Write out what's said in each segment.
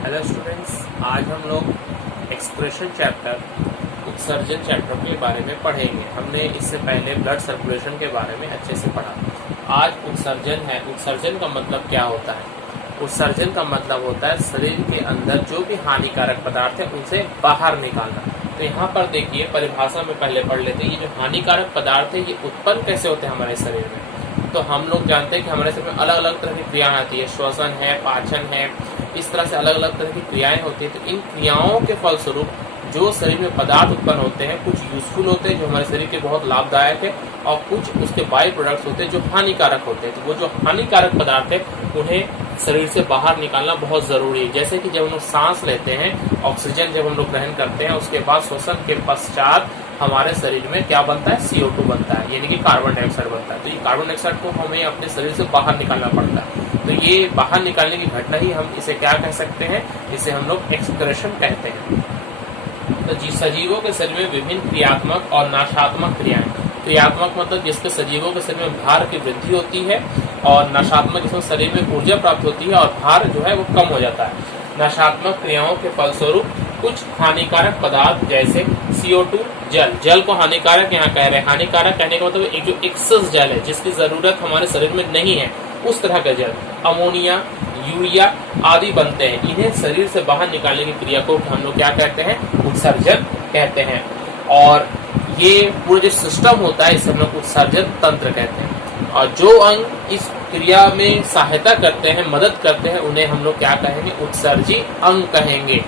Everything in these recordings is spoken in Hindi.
हेलो स्टूडेंट्स, आज हम लोग एक्सक्रीशन चैप्टर उत्सर्जन चैप्टर के बारे में पढ़ेंगे। हमने इससे पहले ब्लड सर्कुलेशन के बारे में अच्छे से पढ़ा। आज उत्सर्जन है। उत्सर्जन का मतलब क्या होता है? उत्सर्जन का मतलब होता है शरीर के अंदर जो भी हानिकारक पदार्थ है उनसे बाहर निकालना। तो यहाँ पर देखिए, परिभाषा में पहले पढ़ लेते हैं। ये जो हानिकारक पदार्थ है ये उत्पन्न कैसे होते हैं हमारे शरीर में। तो हम लोग जानते हैं कि हमारे शरीर में अलग अलग तरह की क्रियाएं आती है, श्वसन है, पाचन है, इस तरह से अलग अलग तरह की क्रियाएं होती है। तो इन क्रियाओं के फलस्वरूप जो शरीर में पदार्थ उत्पन्न होते हैं, कुछ यूजफुल होते हैं जो हमारे शरीर के बहुत लाभदायक है, और कुछ उसके बाई प्रोडक्ट्स होते हैं जो हानिकारक होते हैं। तो वो जो हानिकारक पदार्थ है उन्हें शरीर से बाहर निकालना बहुत जरूरी है। जैसे कि जब हम लोग सांस लेते हैं, ऑक्सीजन जब हम लोग ग्रहण करते हैं, उसके बाद श्वसन के पश्चात हमारे शरीर में क्या बनता है? CO2 बनता है, यानी कि कार्बन डाइऑक्साइड बनता है। तो ये कार्बन डाइऑक्साइड को हमें अपने शरीर से बाहर निकालना पड़ता है। तो ये बाहर निकालने की घटना ही हम इसे क्या कह सकते हैं? इसे हम लोग एक्सक्रेशन कहते हैं। तो सजीवों के शरीर में विभिन्न क्रियात्मक और नाशात्मक क्रियाएं। क्रियात्मक मतलब जिसके सजीवों के शरीर में भार की वृद्धि होती है, और नाशात्मक जिसमें शरीर में ऊर्जा प्राप्त होती है और भार जो है वो कम हो जाता है। नाशात्मक क्रियाओं के फलस्वरूप कुछ हानिकारक पदार्थ जैसे CO2, जल को हानिकारक यहाँ कह रहे हैं। हानिकारक कहने का मतलब एक जो एक्सेस जल है जिसकी जरूरत हमारे शरीर में नहीं है, उस तरह का जल, अमोनिया, यूरिया आदि बनते हैं। इन्हें शरीर से बाहर निकालने की क्रिया को हम लोग क्या कहते हैं? उत्सर्जन कहते हैं। और ये पूरा जो सिस्टम होता है इसे हम लोग उत्सर्जन तंत्र कहते हैं। और जो अंग इस क्रिया में सहायता करते हैं, मदद करते हैं, उन्हें हम लोग क्या कहेंगे? उत्सर्जी अंग कहेंगे।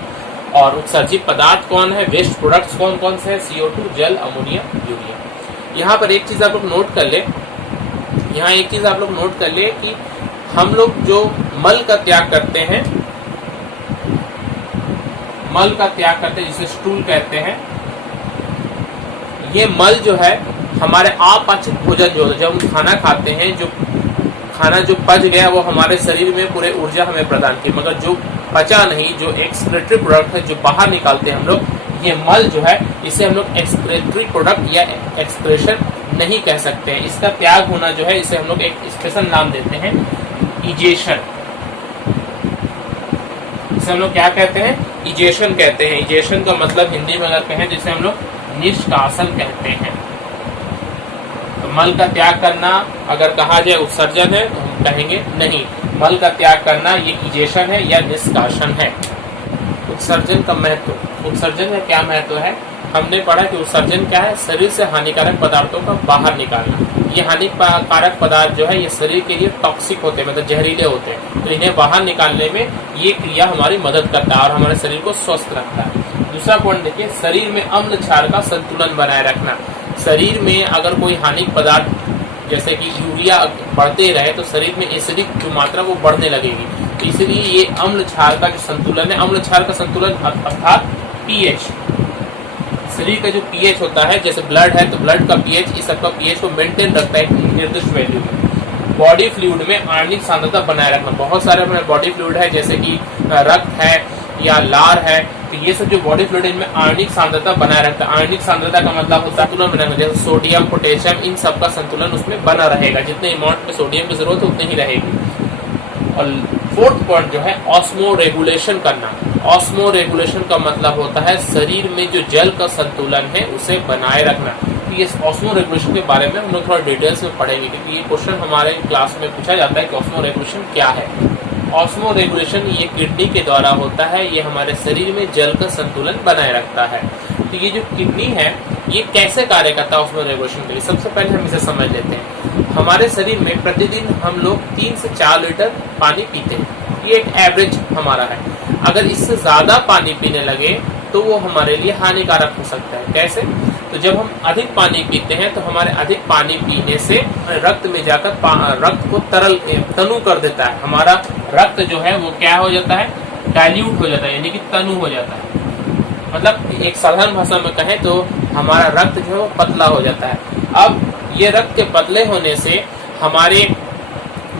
और उत्सर्जी पदार्थ कौन है? वेस्ट प्रोडक्ट्स कौन कौन से हैं? CO2, जल, अमोनिया, यूरिया। यहाँ पर एक चीज आप लोग नोट कर ले, यहाँ एक चीज आप लोग नोट कर ले कि हम लोग जो मल का त्याग करते हैं, मल का त्याग करते हैं जिसे स्टूल कहते हैं, ये मल जो है हमारे अपाचित भोजन जो है, जब हम खाना खाते हैं, जो खाना जो पच गया वो हमारे शरीर में पूरे ऊर्जा हमें प्रदान की, मगर जो पचा नहीं, जो एक्सक्रेटरी प्रोडक्ट है जो बाहर निकालते हैं हम लोग, ये मल जो है इसे हम लोग एक्सक्रेटरी प्रोडक्ट या एक्सक्रेशन नहीं कह सकते हैं। इसका त्याग होना जो है इसे हम लोग एक स्पेशल नाम देते हैं, इजेशन। इसे हम लोग क्या कहते हैं? इजेशन कहते हैं। इजेशन का मतलब हिंदी में अगर कहें जिसे हम लोग निष्कासन कहते हैं। तो मल का त्याग करना अगर कहा जाए उत्सर्जन है तो हम कहेंगे नहीं, मल का त्याग करना ये इजेशन है या निष्कासन है। उत्सर्जन का महत्व, उत्सर्जन का क्या महत्व है? हमने पढ़ा कि उत्सर्जन क्या है? शरीर से हानिकारक पदार्थों का बाहर निकालना। ये हानिकारक पदार्थ जो है ये शरीर के लिए टॉक्सिक होते हैं, मतलब जहरीले होते हैं। तो इन्हें बाहर निकालने में ये क्रिया हमारी मदद करता है और हमारे शरीर को स्वस्थ रखता है। दूसरा पॉइंट देखिए, शरीर में अम्ल क्षार का संतुलन बनाए रखना। शरीर में अगर कोई हानिक पदार्थ जैसे कि यूरिया बढ़ते रहे तो शरीर में एसिडिक जो मात्रा वो बढ़ने लगेगी। तो इसलिए ये अम्ल क्षार का जो संतुलन है, अम्ल क्षार का संतुलन अर्थात pH, शरीर का जो pH होता है, जैसे ब्लड है तो ब्लड का pH, इस सबका pH को मेंटेन रखता है एक निर्दिष्ट वैल्यू में। बॉडी फ्लूइड में आणविक सांद्रता बनाए रखना। बहुत सारे अपने बॉडी फ्लूइड है जैसे कि रक्त है या लार है, तो ये सब जो बॉडी फ्लूइड इनमें आणविक सांद्रता बनाए रखता है। आणविक सांद्रता का मतलब होता है संतुलन बनाना, जैसे सोडियम, पोटेशियम, इन सब का संतुलन उसमें बना रहेगा। जितने अमाउंट में सोडियम की जरूरत है उतनी ही रहेगी। और फोर्थ पॉइंट जो है ऑस्मो रेगुलेशन करना। ऑस्मो रेगुलेशन का मतलब होता है शरीर में जो जल का संतुलन है उसे बनाए रखना। तो ये ऑस्मो रेगुलेशन के बारे में हम लोग थोड़ा डिटेल्स में पढ़ेंगे, क्योंकि ये क्वेश्चन हमारे क्लास में पूछा जाता है कि ऑस्मो रेगुलेशन क्या है। ऑस्मो रेगुलेशन ये किडनी के द्वारा होता है, ये हमारे शरीर में जल का संतुलन बनाए रखता है। तो ये जो किडनी है ये कैसे कार्य करता है ऑस्मो रेगुलेशन के लिए? सबसे पहले हम इसे समझ लेते हैं। हमारे शरीर में प्रतिदिन हम लोग 3 से 4 लीटर पानी पीते हैं, ये एक एवरेज हमारा है। अगर इससे ज्यादा पानी पीने लगे तो वो हमारे लिए हानिकारक हो सकता है। कैसे? तो जब हम अधिक पानी पीते हैं तो हमारे अधिक पानी पीने से रक्त में जाकर रक्त को तनु कर देता है। हमारा रक्त जो है वो क्या हो जाता है? डाइल्यूट हो जाता है, यानी कि तनु हो जाता है। मतलब एक साधारण भाषा में कहें तो हमारा रक्त जो है वो पतला हो जाता है। अब ये रक्त के पतले होने से हमारे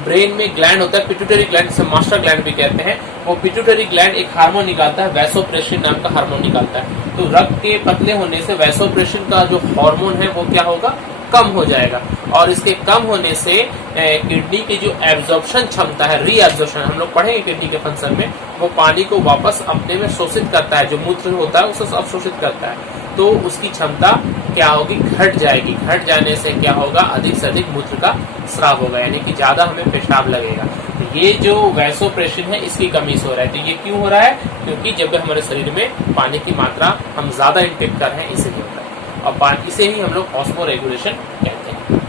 ब्रेन में ग्लैंड होता है, पिट्यूटरी ग्लैंड, जिसे मास्टर ग्लैंड भी कहते हैं। वो पिट्यूटरी ग्लैंड एक हार्मोन निकालता है, वैसोप्रेसिन नाम का हार्मोन निकालता है। तो रक्त के पतले होने से वैसोप्रेसिन का जो हार्मोन है वो क्या होगा? कम हो जाएगा, और इसके कम होने से किडनी की जो एब्जॉर्प्शन क्षमता है, रीएब्जॉर्प्शन, हम लोग पढ़ेंगे किडनी के फंक्शन में, वो पानी को वापस अपने में शोषित करता है, जो मूत्र होता है उसे अवशोषित करता है, तो उसकी क्षमता क्या होगी, घट जाएगी। घट जाने से क्या होगा, अधिक से अधिक मूत्र का स्राव होगा, यानी कि ज्यादा हमें पेशाब लगेगा। तो ये जो वैसोप्रेसिन है इसकी कमी से हो रहा है। तो ये क्यों हो रहा है, क्योंकि जब हमारे शरीर में पानी की मात्रा हम ज्यादा इनटेक कर रहे हैं, इसलिए होता है। और इसे ही हम लोग ऑस्मो रेगुलेशन कहते हैं।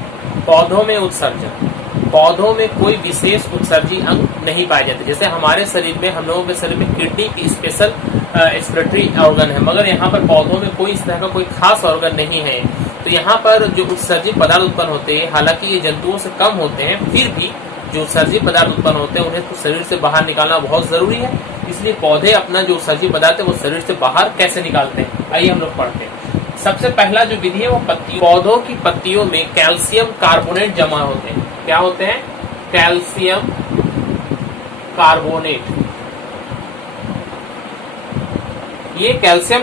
पौधों में उत्सर्जन, पौधों में कोई विशेष उत्सर्जी अंग नहीं पाए जाते। जैसे हमारे शरीर में, हम लोगों के शरीर में किडनी की स्पेशल एक्सक्रीटरी ऑर्गन है, मगर यहाँ पर पौधों में कोई इस तरह का कोई खास ऑर्गन नहीं है। तो यहाँ पर जो उत्सर्जी पदार्थ उत्पन्न होते हैं, हालांकि ये जंतुओं से कम होते हैं, फिर भी जो उत्सर्जी पदार्थ उत्पन्न होते हैं उन्हें तो शरीर से बाहर निकालना बहुत जरूरी है। इसलिए पौधे अपना जो उत्सर्जी पदार्थ है वो शरीर से बाहर कैसे निकालते हैं, आइए हम लोग पढ़ते हैं। सबसे पहला जो विधि है वो पत्ती, पौधों की पत्तियों में कैल्शियम कार्बोनेट जमा होते हैं। क्या होते हैं, कैल्शियम कार्बोनेट। ये कैल्शियम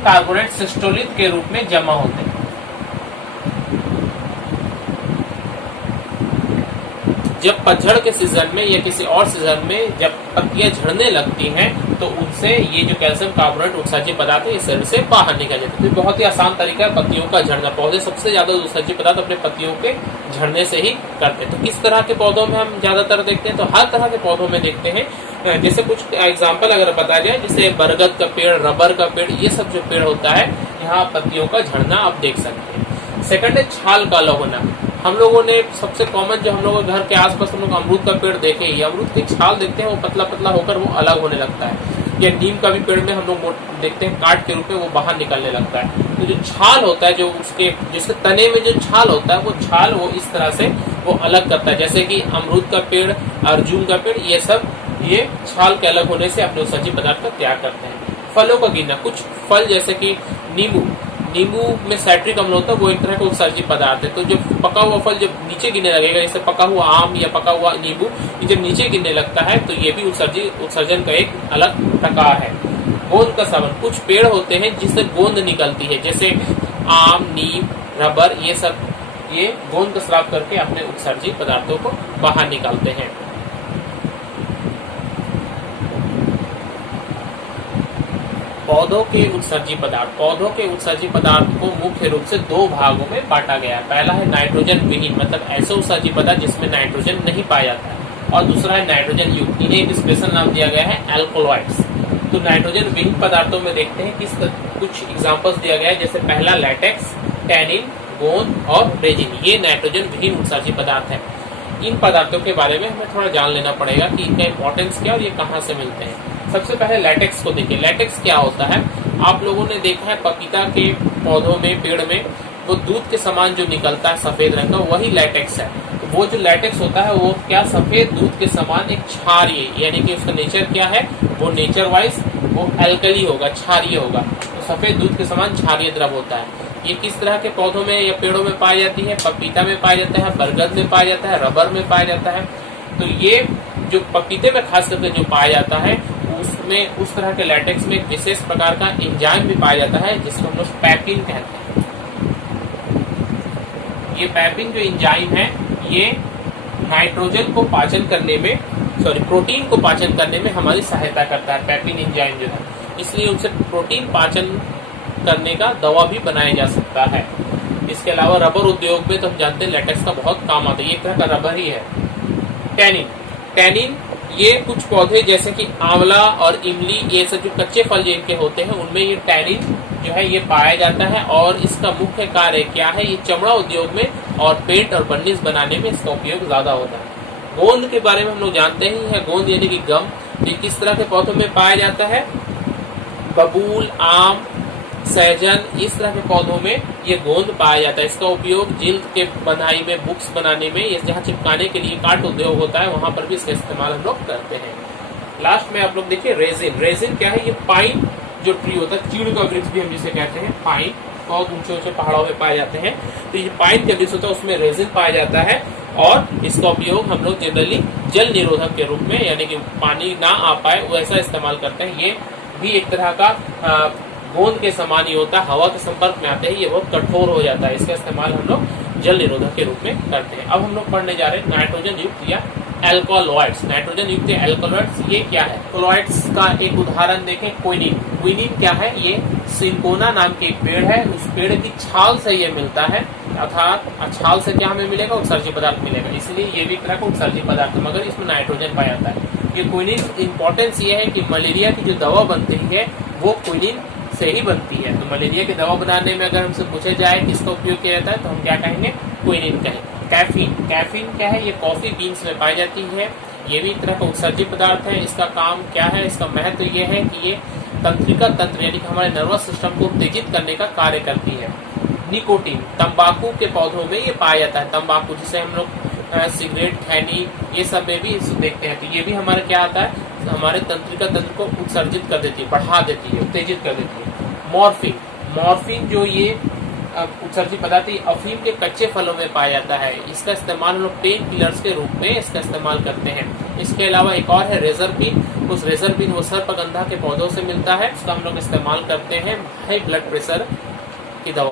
कार्बोनेट सिस्टोलिथ के रूप में जमा होते हैं। जब पतझड़ के सीजन में या किसी और सीजन में जब पत्तियां झड़ने लगती हैं तो उनसे ये जो कैल्शियम कार्बोनेट उत्सर्जी पदार्थ है, ये शरीर से बाहर निकल जाते हैं। तो बहुत ही आसान तरीका है पत्तियों का झड़ना। पौधे सबसे ज्यादा उत्सर्जी पदार्थ अपने पत्तियों के झड़ने से ही करते हैं। तो किस तरह के पौधों में हम ज्यादातर देखते हैं, तो हर तरह के पौधों में देखते हैं। जैसे कुछ एग्जाम्पल अगर बताया जाए, जैसे बरगद का पेड़, रबर का पेड़, ये सब जो पेड़ होता है, यहाँ पत्तियों का झड़ना आप देख सकते हैं। सेकंड है छाल काला होना। हम लोगों ने सबसे कॉमन जो हम लोगों के घर के आसपास हम लोग अमरूद का पेड़ देखे ही, अमरूद की छाल देखते हैं वो पतला पतला होकर वो अलग होने लगता है। या नीम का भी पेड़ में हम लोग देखते हैं काट के रूप में वो बाहर निकलने लगता है। तो जो छाल होता है, जो उसके जिसके तने में जो छाल होता है, वो छाल वो इस तरह से वो अलग करता है। जैसे कि अमरूद का पेड़, अर्जुन का पेड़, ये सब ये छाल के अलग होने से अपने उत्सर्जी पदार्थ का त्याग करते हैं। फलों का गिरना, कुछ फल जैसे कि नींबू में साइट्रिक अम्ल होता है, वो एक तरह का उत्सर्जी पदार्थ है। तो जो पका हुआ फल जब नीचे गिरने लगेगा, जैसे पका हुआ आम या पका हुआ नींबू, जब नीचे गिरने लगता है तो ये भी उत्सर्जन का एक अलग प्रकार है। गोंद का सेवन, कुछ पेड़ होते हैं जिससे गोंद निकलती है, जैसे आम, नीम, रबर, ये सब ये गोंद का स्राव करके अपने उत्सर्जी पदार्थों को बाहर निकालते हैं। पौधों के उत्सर्जी पदार्थ, पौधों के उत्सर्जी पदार्थ को मुख्य रूप से दो भागों में बांटा गया है। पहला है नाइट्रोजन विहीन, मतलब ऐसे उत्सर्जी पदार्थ जिसमें नाइट्रोजन नहीं पाया जाता है, और दूसरा है नाइट्रोजन युक्त। इन्हें एक स्पेशल नाम दिया गया है एल्कोलॉइड्स। तो नाइट्रोजन विहीन पदार्थों में देखते हैं किस कुछ एग्जांपल्स दिया गया है, जैसे पहला लैटेक्स, टैनिन, गोंद और रेजिन, ये नाइट्रोजन विहीन उत्सर्जी पदार्थ है। इन पदार्थों के बारे में हमें थोड़ा जान लेना पड़ेगा कि इनका इंपॉर्टेंस क्या और ये कहाँ से मिलते हैं। सबसे पहले लैटेक्स को देखिए। लैटेक्स क्या होता है, आप लोगों ने देखा है पपीता के पौधों में, पेड़ में वो दूध के समान जो निकलता है सफेद रंग का, वही लैटेक्स है। तो वो जो लैटेक्स होता है वो क्या, सफेद दूध के समान एक क्षारीय, यानी कि उसका नेचर क्या है, वो नेचर वाइज वो एल्कली होगा, क्षारीय होगा। तो सफेद दूध के समान क्षारीय द्रव होता है। ये किस तरह के पौधों में या पेड़ों में पाई जाती है, पपीता में पाया जाता है, बरगद में पाया जाता है, रबर में पाया जाता है। तो ये जो पपीते में खास करके जो पाया जाता है, उसमें उस तरह के लैटेक्स में एक विशेष प्रकार का एंजाइम भी पाया जाता है जिसको हम लोग पैपिन कहते हैं। ये पैपिन जो एंजाइम है, ये नाइट्रोजन को पाचन करने में, प्रोटीन को पाचन करने में हमारी सहायता करता है। पैपिन एंजाइम जो है, इसलिए उनसे प्रोटीन पाचन करने का दवा भी बनाया जा सकता है। इसके अलावा रबर उद्योग में तो हम जानते हैं लैटेक्स का बहुत काम आता है, ये एक तरह का रबर ही है। टैनिन ये कुछ पौधे जैसे कि आंवला और इमली, ये सब जो कच्चे फल जिनके होते हैं उनमें ये टैनिन जो है ये पाया जाता है। और इसका मुख्य कार्य क्या है, ये चमड़ा उद्योग में और पेंट और बर्निश बनाने में इसका उपयोग ज्यादा होता है। गोंद के बारे में हम लोग जानते ही है, गोंद यानी कि गम, ये किस तरह के पौधों में पाया जाता है, बबूल, आम, सहजन, इस तरह के पौधों में ये गोंद पाया जाता है। इसका उपयोग जिल्द के बनाई में, बुक्स बनाने में, या जहाँ चिपकाने के लिए काट उद्योग होता है वहां पर भी इसका इस्तेमाल हम लोग करते हैं। लास्ट में आप लोग देखिए रेजिन। रेजिन क्या है, ये पाइन जो ट्री होता है, चीड़ का वृक्ष भी हम जिसे कहते हैं, पाइन बहुत ऊंचे ऊंचे पहाड़ों में पाए जाते हैं। तो ये पाइन का वृक्ष होता है, उसमें रेजिन पाया जाता है। और इसका उपयोग हम लोग जनरली जल निरोधक के रूप में, यानी कि पानी ना आ पाए वैसा इस्तेमाल करते हैं। ये भी एक तरह का गोंद के समान ही होता है, हवा के संपर्क में आते ही ये बहुत कठोर हो जाता है। इसका इस्तेमाल हम लोग जल निरोधक के रूप में करते हैं। अब हम लोग पढ़ने जा रहे हैं नाइट्रोजन युक्त या एल्कोलॉइड्स। नाइट्रोजन युक्त एल्कोलॉइड्स ये क्या है? एल्कोलॉइड्स का एक उदाहरण देखें, क्विनिन। क्विनिन क्या है? ये सिंकोना नाम के एक पेड़ है, उस पेड़ की छाल से ये मिलता है, अर्थात छाल से क्या हमें मिलेगा? उत्सर्जी पदार्थ मिलेगा, इसलिए ये भी तरह का उत्सर्जी पदार्थ है, मगर इसमें नाइट्रोजन पाया जाता है। ये क्विनिन इंपॉर्टेंस ये है कि मलेरिया की जो दवा बनती है वो क्विनिन से ही बनती है। तो मलेरिया की दवा बनाने में अगर हमसे पूछे जाए किसका उपयोग किया जाता है तो हम क्या कहेंगे? क्विनिन कहेंगे। कैफीन। कैफीन क्या है? ये कॉफी बीन्स में पाई जाती है, ये भी एक तरह का उत्सर्जी पदार्थ है। इसका काम क्या है? इसका महत्व ये है कि ये तंत्रिका तंत्र यानी कि हमारे नर्वस सिस्टम को उत्तेजित करने का कार्य करती है। निकोटीन। तंबाकू के पौधों में ये पाया जाता है। तंबाकू जिसे हम लोग सिगरेट, खैनी ये सब में भी देखते हैं, तो ये भी हमारा क्या आता है? हमारे तंत्रिका तंत्र को उत्सर्जित कर देती है, बढ़ा देती है, उत्तेजित कर देती है। मॉर्फिन। मॉर्फिन जो ये उत्सर्जी पदार्थ अफीम के कच्चे फलों में पाया जाता है। इसका इस्तेमाल हम लोग पेन किलर्स के रूप में इसका इस्तेमाल करते हैं। इसके अलावा एक और है रेजरपिन। उस रेजरपिन वो सर्पगंधा के पौधों से मिलता है, इसका हम लोग इस्तेमाल करते हैं हाई ब्लड प्रेशर की दवा।